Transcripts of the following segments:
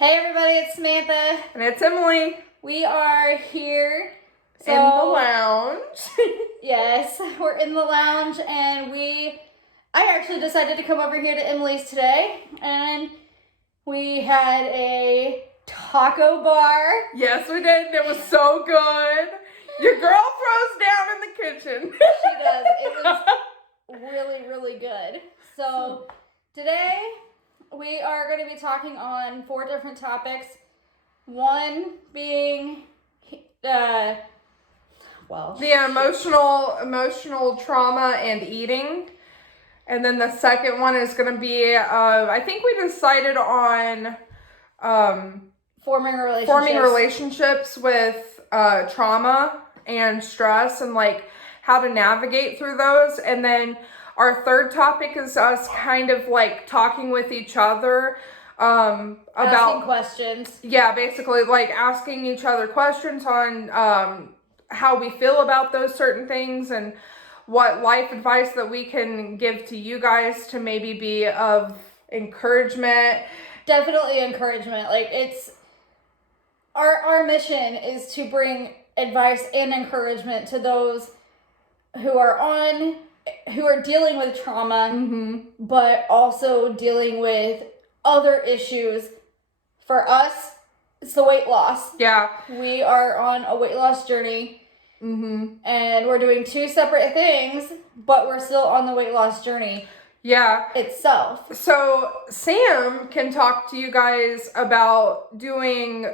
Hey everybody, it's Samantha. And it's Emily. We are here. In the lounge. Yes, we're in the lounge and I actually decided to come over here to Emily's today and we had a taco bar. Yes, we did. It was so good. Your girl throws down in the kitchen. She does. It was really, really good. So today we are going to be talking on 4 different topics. One being, the emotional trauma and eating. And then the second one is going to be, I think we decided on forming relationships with trauma and stress and like how to navigate through those. And then our third topic is us kind of like talking with each other about asking questions. Yeah, basically like asking each other questions on how we feel about those certain things and what life advice that we can give to you guys to maybe be of encouragement. Definitely encouragement. Like it's our mission is to bring advice and encouragement to those who are dealing with trauma, but also dealing with other issues. For us, it's the weight loss. Yeah. We are on a weight loss journey. And we're doing 2 separate things, but we're still on the weight loss journey. Yeah. Itself. So Sam can talk to you guys about doing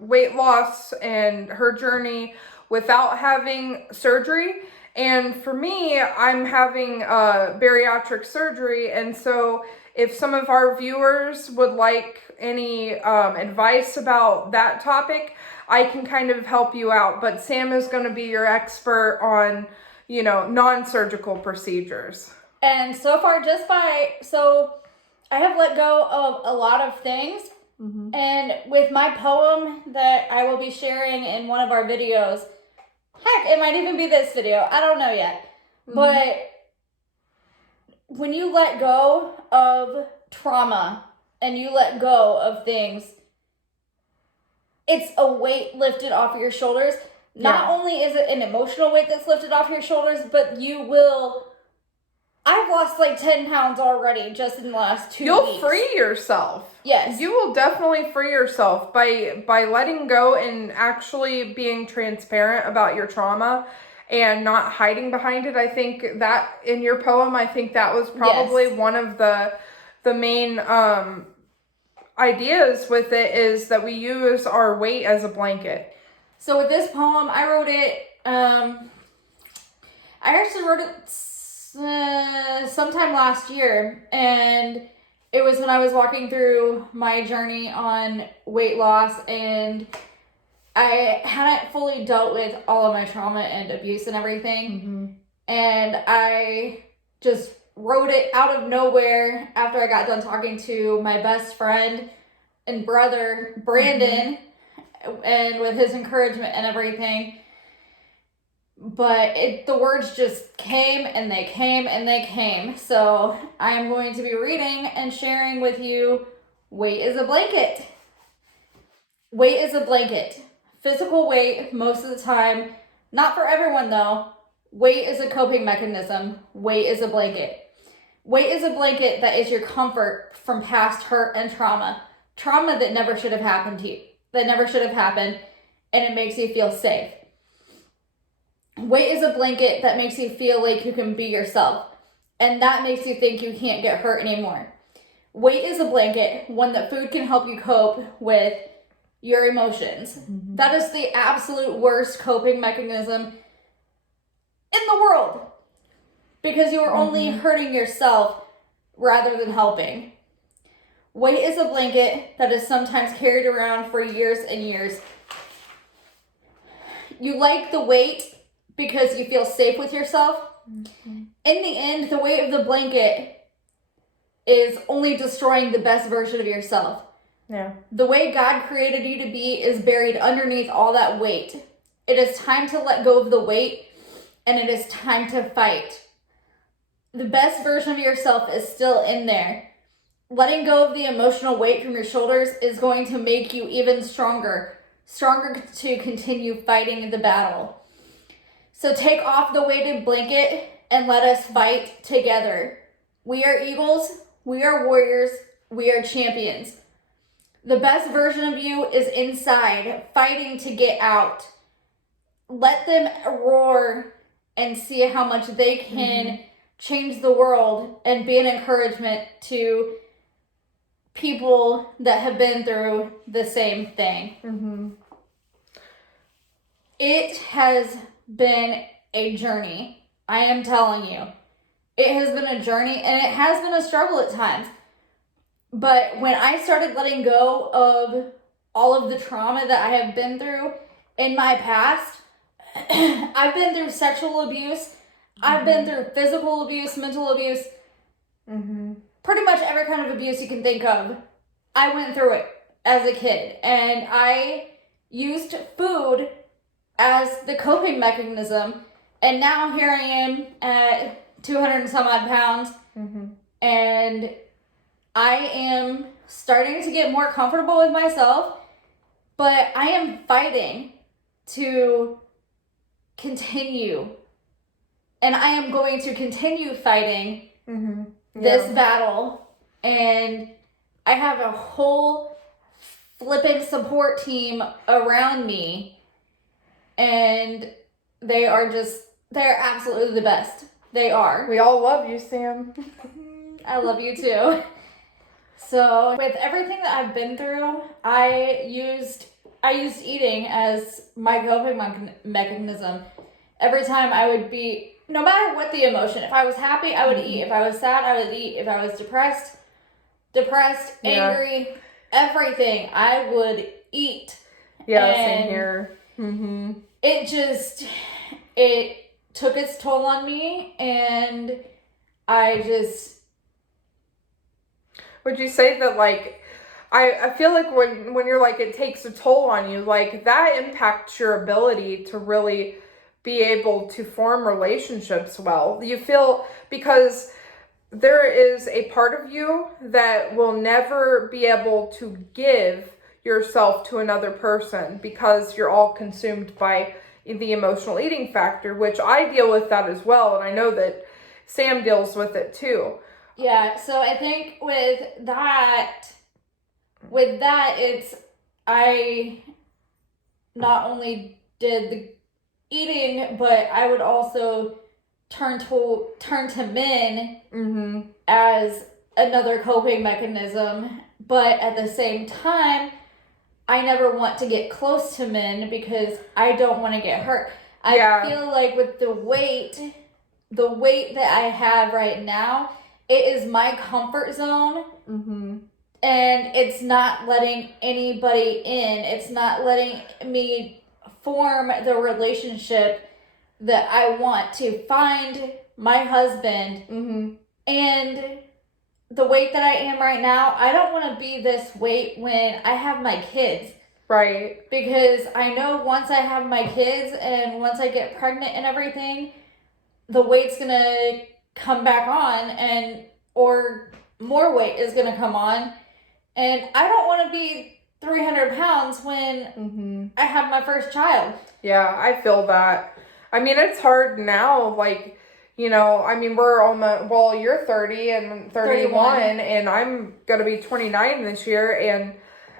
weight loss and her journey without having surgery. And for me, I'm having bariatric surgery. And so if some of our viewers would like any advice about that topic, I can kind of help you out. But Sam is going to be your expert on, non-surgical procedures. And so far, so I have let go of a lot of things. And with my poem that I will be sharing in one of our videos, heck, it might even be this video. I don't know yet. But when you let go of trauma and you let go of things, it's a weight lifted off your shoulders. Not only is it an emotional weight that's lifted off your shoulders, but I've lost like 10 pounds already just in the last 2 weeks. You'll free yourself. Yes. You will definitely free yourself by letting go and actually being transparent about your trauma and not hiding behind it. I think that in your poem, I think that was probably one of the main ideas with it is that we use our weight as a blanket. So with this poem, I wrote it, I actually wrote it sometime last year, and it was when I was walking through my journey on weight loss, and I hadn't fully dealt with all of my trauma and abuse and everything, and I just wrote it out of nowhere after I got done talking to my best friend and brother, Brandon, and with his encouragement and everything. But the words just came and they came and they came. So I'm going to be reading and sharing with you Weight is a Blanket. Weight is a blanket. Physical weight most of the time. Not for everyone though. Weight is a coping mechanism. Weight is a blanket. Weight is a blanket that is your comfort from past hurt and trauma. Trauma that never should have happened to you. That never should have happened. And it makes you feel safe. Weight is a blanket that makes you feel like you can be yourself. And that makes you think you can't get hurt anymore. Weight is a blanket, one that food can help you cope with your emotions. That is the absolute worst coping mechanism in the world. Because you are only hurting yourself rather than helping. Weight is a blanket that is sometimes carried around for years and years. You like the weight because you feel safe with yourself. In the end, the weight of the blanket is only destroying the best version of yourself. Yeah. The way God created you to be is buried underneath all that weight. It is time to let go of the weight, and it is time to fight. The best version of yourself is still in there. letting go of the emotional weight from your shoulders is going to make you even stronger to continue fighting the battle. So take off the weighted blanket and let us fight together. We are eagles, we are warriors, we are champions. The best version of you is inside, fighting to get out. Let them roar and see how much they can change the world and be an encouragement to people that have been through the same thing. It has been a journey. I am telling you. It has been a journey, and it has been a struggle at times. But when I started letting go of all of the trauma that I have been through in my past, I've been through sexual abuse. I've been through physical abuse, mental abuse, pretty much every kind of abuse you can think of. I went through it as a kid, and I used food as the coping mechanism. And now here I am at 200 and some odd pounds, and I am starting to get more comfortable with myself, but I am fighting to continue. And I am going to continue fighting this battle. And I have a whole flipping support team around me. And they're absolutely the best. They are. We all love you, Sam. I love you too. So with everything that I've been through, I used eating as my coping mechanism. Every time I would be, no matter what the emotion, if I was happy, I would eat. If I was sad, I would eat. If I was depressed, angry, everything, I would eat. Yeah, same here. It took its toll on me, and Would you say that, like, I feel like when you're like, it takes a toll on you, like, that impacts your ability to really be able to form relationships well. You feel, because there is a part of you that will never be able to give yourself to another person because you're all consumed by the emotional eating factor, which I deal with that as well. And I know that Sam deals with it too. Yeah, so I think with that, I not only did the eating, but I would also turn to men as another coping mechanism. But at the same time, I never want to get close to men because I don't want to get hurt. I feel like with the weight that I have right now, it is my comfort zone. And it's not letting anybody in. It's not letting me form the relationship that I want to find my husband. And the weight that I am right now, I don't want to be this weight when I have my kids. Right. Because I know once I have my kids and once I get pregnant and everything, the weight's going to come back on, or more weight is going to come on. And I don't want to be 300 pounds when I have my first child. Yeah, I feel that. I mean, it's hard now, like, you know, I mean, we're almost, well, you're 30 and 31, and I'm going to be 29 this year. And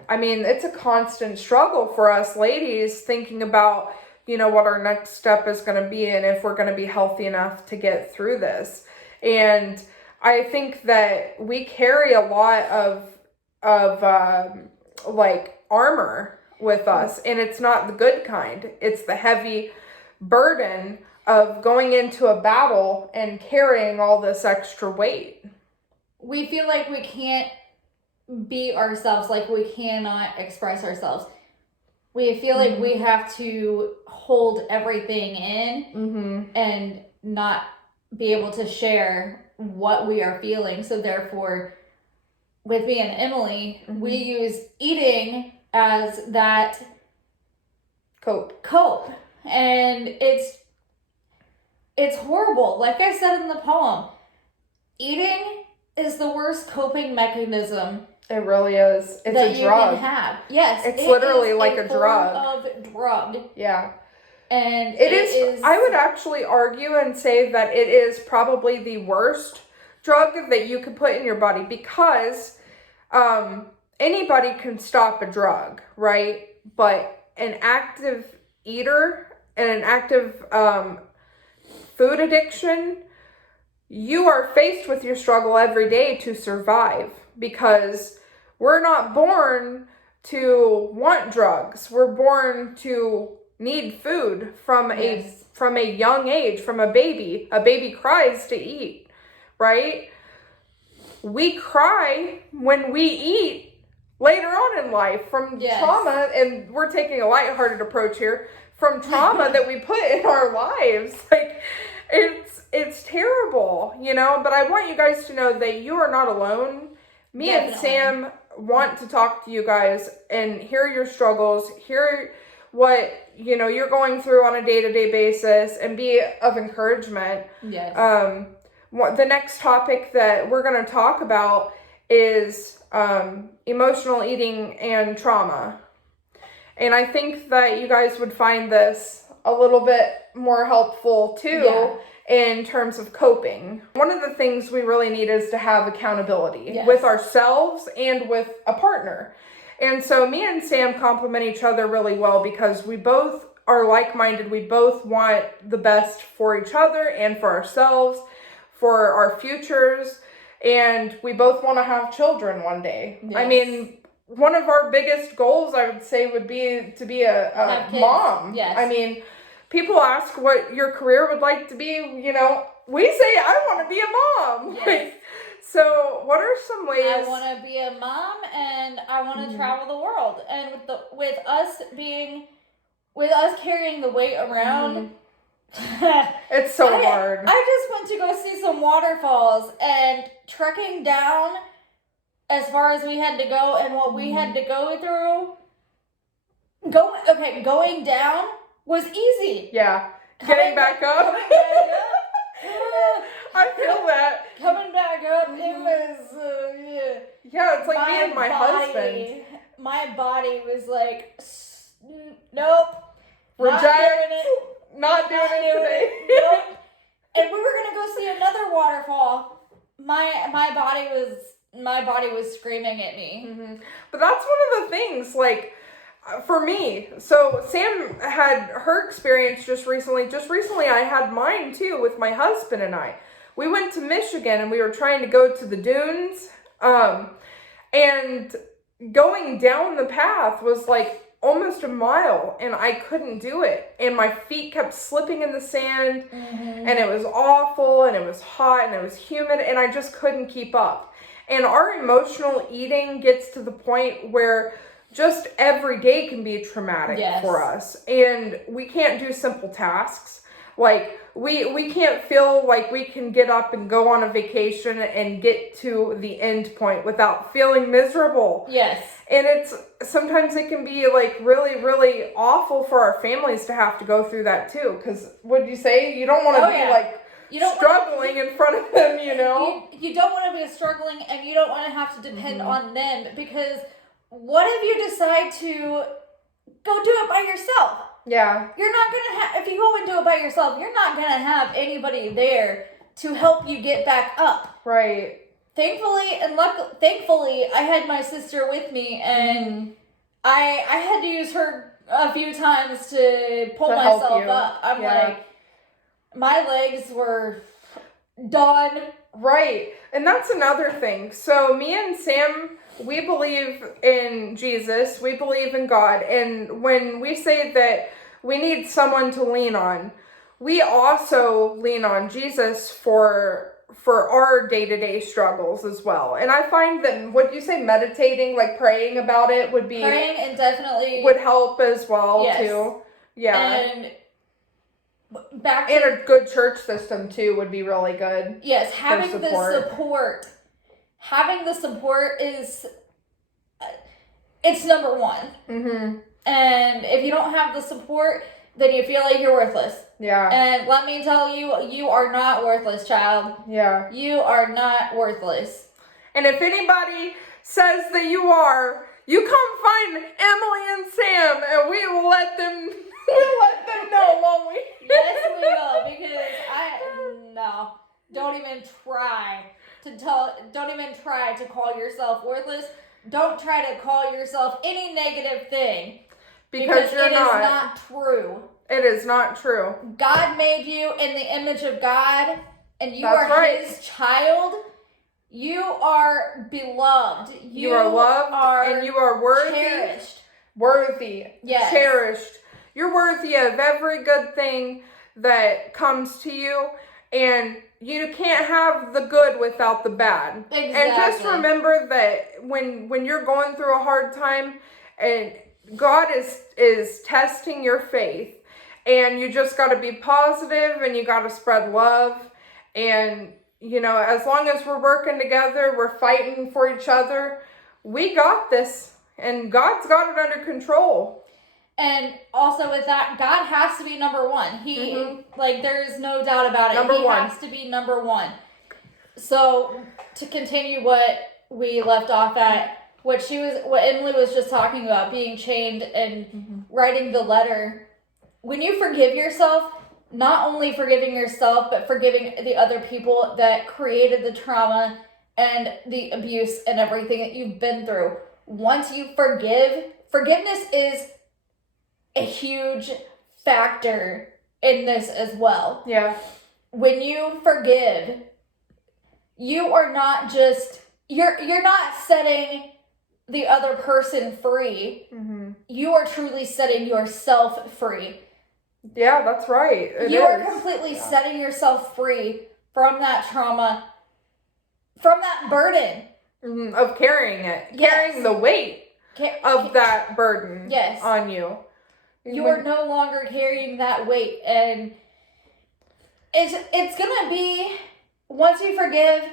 I mean, it's a constant struggle for us ladies thinking about, you know, what our next step is going to be and if we're going to be healthy enough to get through this. And I think that we carry a lot of like armor with us, and it's not the good kind. It's the heavy burden of going into a battle and carrying all this extra weight. We feel like we can't be ourselves, like we cannot express ourselves. We feel like we have to hold everything in and not be able to share what we are feeling. So therefore, with me and Emily, we use eating as that cope. And it's horrible. Like I said in the poem, eating is the worst coping mechanism It really is. It's that a drug. You can have. Yes, it's literally like a form drug. Of drug. Yeah. And it is. I would actually argue and say that it is probably the worst drug that you could put in your body, because anybody can stop a drug, right? But an active eater and an active food addiction, you are faced with your struggle every day to survive, because we're not born to want drugs. We're born to need food from a young age, from a baby. A baby cries to eat, right? We cry when we eat later on in life from trauma, and we're taking a lighthearted approach here, from trauma that we put in our lives. Like, it's terrible, you know, but I want you guys to know that you are not alone. Me and Sam want to talk to you guys and hear your struggles, hear what, you know, you're going through on a day-to-day basis, and be of encouragement. Yes. The next topic that we're going to talk about is emotional eating and trauma. And I think that you guys would find this a little bit more helpful too, in terms of coping. One of the things we really need is to have accountability with ourselves and with a partner. And so me and Sam complement each other really well, because we both are like-minded. We both want the best for each other and for ourselves, for our futures, and we both want to have children one day. Yes. I mean, one of our biggest goals, I would say, would be to be a mom. Yes. I mean, people ask what your career would like to be, you know, we say, I want to be a mom. Yes. So what are some ways? I want to be a mom, and I want to travel the world. And with us carrying the weight around, it's so hard. I just went to go see some waterfalls, and trekking down as far as we had to go, and what we had to go through. Going down was easy. Yeah. Getting back up. I feel that. Coming back up, it was, yeah, it's like me and my husband. My body was like, nope. Reject. Not doing it today. Nope. And we were going to go see another waterfall. My body was screaming at me. Mm-hmm. But that's one of the things, like, for me, so Sam had her experience just recently. Just recently, I had mine too with my husband and I. We went to Michigan, and we were trying to go to the dunes. And going down the path was like almost a mile, and I couldn't do it. And my feet kept slipping in the sand, and it was awful, and it was hot, and it was humid, and I just couldn't keep up. And our emotional eating gets to the point where just every day can be traumatic for us. And we can't do simple tasks. Like, we can't feel like we can get up and go on a vacation and get to the end point without feeling miserable. Yes. And sometimes it can be like really, really awful for our families to have to go through that too. Because what'd you say? You don't want to be like struggling in front of them, you know? You don't want to be struggling, and you don't want to have to depend on them, because what if you decide to go do it by yourself? Yeah. You're not going to have, if you go and do it by yourself, you're not going to have anybody there to help you get back up. Right. Thankfully, I had my sister with me, and I had to use her a few times to pull myself up. I'm like, my legs were done. Right. And that's another thing. So me and Sam, we believe in Jesus. We believe in God. And when we say that we need someone to lean on, we also lean on Jesus for our day-to-day struggles as well. And I find that, what do you say, meditating, like praying about it would be... Praying and definitely... would help as well, too. Yeah. And back to... And a good church system, too, would be really good. Yes, having the support. Having the support is... it's number one. Mm-hmm. And if you don't have the support, then you feel like you're worthless. Yeah. And let me tell you, you are not worthless, child. Yeah. You are not worthless. And if anybody says that you are, you come find Emily and Sam, and we will let them know, won't we? Yes, we will, because don't even try to call yourself worthless. Don't try to call yourself any negative thing. Because you're it is not true. It is not true. God made you in the image of God, and you That's are right. His child. You are beloved. You are loved, and you are worthy. Cherished. Worthy. Yes. Cherished. You're worthy of every good thing that comes to you, and you can't have the good without the bad. Exactly. And just remember that when you're going through a hard time, and God is testing your faith, and you just got to be positive, and you got to spread love, and as long as we're working together, we're fighting for each other, we got this, and God's got it under control. And also with that, God has to be number one. There's no doubt about it. Number one. He has to be number one. So to continue what we left off at, what Emily was just talking about, being chained and writing the letter. When you forgive yourself, not only forgiving yourself, but forgiving the other people that created the trauma and the abuse and everything that you've been through. Once you forgiveness is a huge factor in this as well. Yeah. When you forgive, you are not just, you're not setting the other person free. Mm-hmm. You are truly setting yourself free. Yeah, that's right. You are completely setting yourself free from that trauma, from that burden. Mm-hmm. Of carrying it. Yes. Carrying the weight of that burden on you. You're no longer carrying that weight. And it's going to be, once you forgive,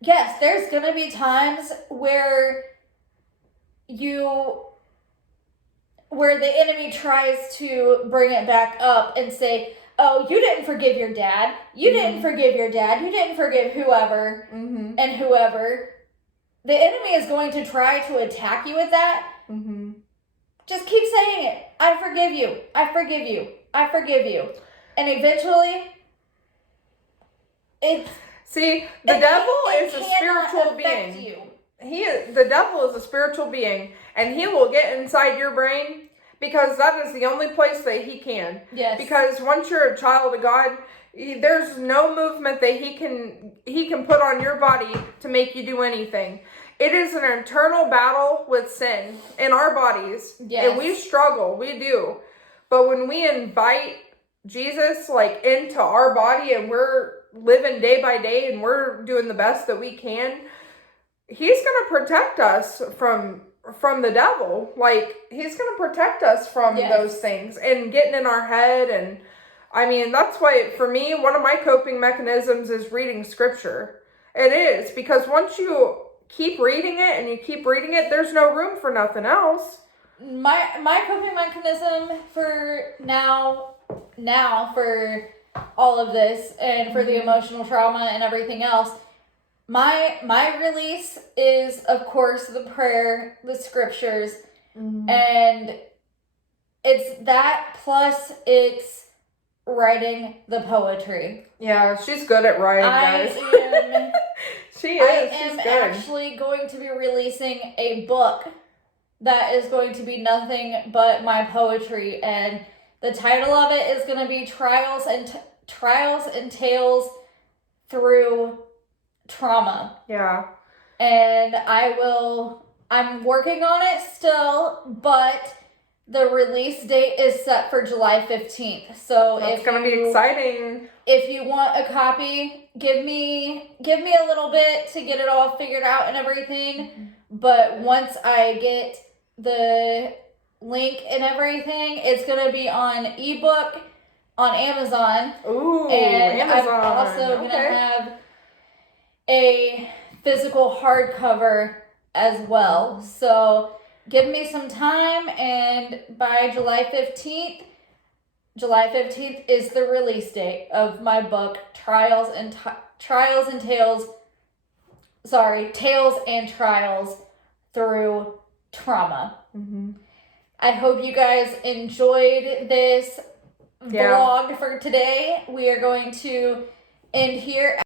yes, there's going to be times where the enemy tries to bring it back up and say, oh, you didn't forgive your dad. You didn't forgive your dad. You didn't forgive whoever and whoever. The enemy is going to try to attack you with that. Mm-hmm. Just keep saying it. I forgive you. I forgive you. I forgive you. And eventually, the devil is a spiritual being. The devil is a spiritual being, and he will get inside your brain because that is the only place that he can. Yes. Because once you're a child of God, there's no movement that he can put on your body to make you do anything. It is an internal battle with sin in our bodies. Yes. And we struggle, we do. But when we invite Jesus into our body and we're living day by day and we're doing the best that we can, He's going to protect us from the devil. He's going to protect us from those things and getting in our head. And that's why, for me, one of my coping mechanisms is reading scripture. It is, because once you keep reading it and you keep reading it, there's no room for nothing else. My coping mechanism for now for all of this and for the emotional trauma and everything else, my release is, of course, the prayer, the scriptures, and it's that plus it's writing the poetry. Yeah, she's good at writing, guys. She's good. Actually going to be releasing a book that is going to be nothing but my poetry, and the title of it is going to be Trials and Tales Through Trauma. Yeah. And I'm working on it still, but the release date is set for July 15th. So it's going to be exciting. If you want a copy, give me a little bit to get it all figured out and everything. Mm-hmm. But once I get the link and everything, it's going to be on ebook on Amazon. Ooh, and Amazon. I'm also going to have a physical hardcover as well. So give me some time, and by July 15th, July 15th is the release date of my book, Tales and Trials Through Trauma. Mm-hmm. I hope you guys enjoyed this vlog for today. We are going to end here.